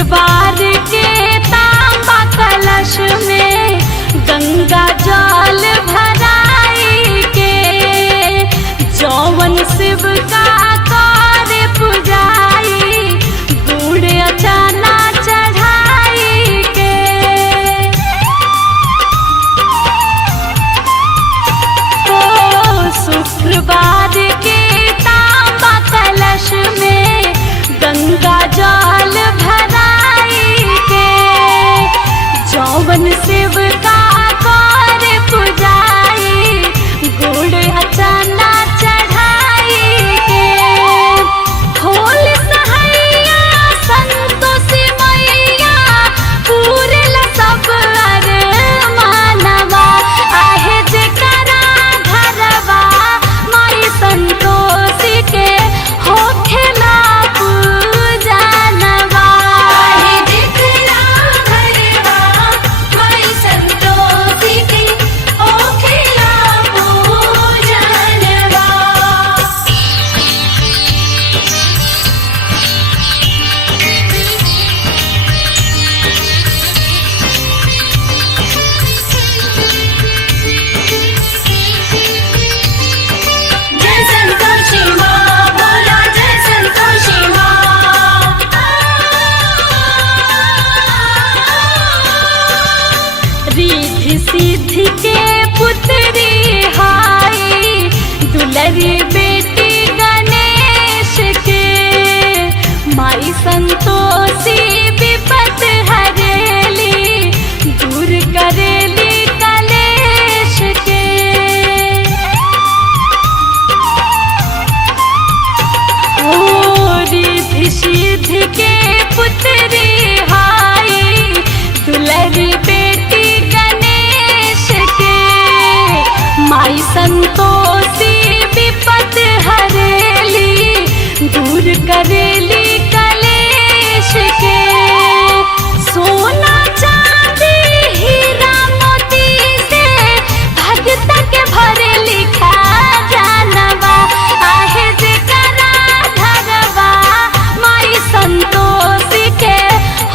शुक्रवार के तांबा कलश में गंगा जल भराई के जौवन शिव का कर पुजाई गुड़ चना चढ़ाई के। शुक्रवार के तांबा कलश में गंगा जल भराई के जौवन शिव का कर पुजाई गुड़ चना चढ़ाई के। होल सहैया संतोषी मैया पूरल सब अर मानवा आहे जेकरा घरवा माई संतोषी के होखेला पूजनवा। आहे जेकरा घरवा माई संतोषी के होखेला पूजनवा। जय संतोषी माँ बोला जय संतोषी माँ। रिद्धि सिद्धि के पुत्री हाई दुलरी बेटी गणेश के माई संतोषी विपत हरेली दूर करेली कलेश के। रिद्धि सिद्धि के पुत्री हाई दुलरी बेटी गणेश के माई संतोषी विपत हरेली दूर करेली कलेश के। सोना चांदी हीरा मोती से भगत के भरेली खजानवा आहे जेकरा घरवा माई संतोषी के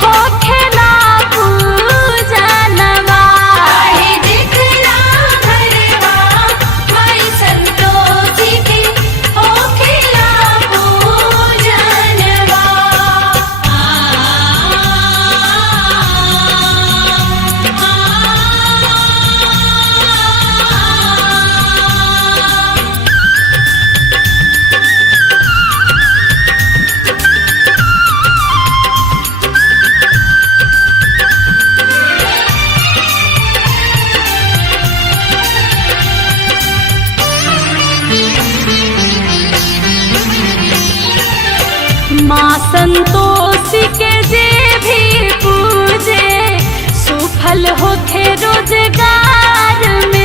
होखेला पूजनवा। आहे जेकरा घरवा माई संतोषी के होखेला पूजनवा। माँ संतोषी के जे भी पूजे सुफल होखे रोजगार में।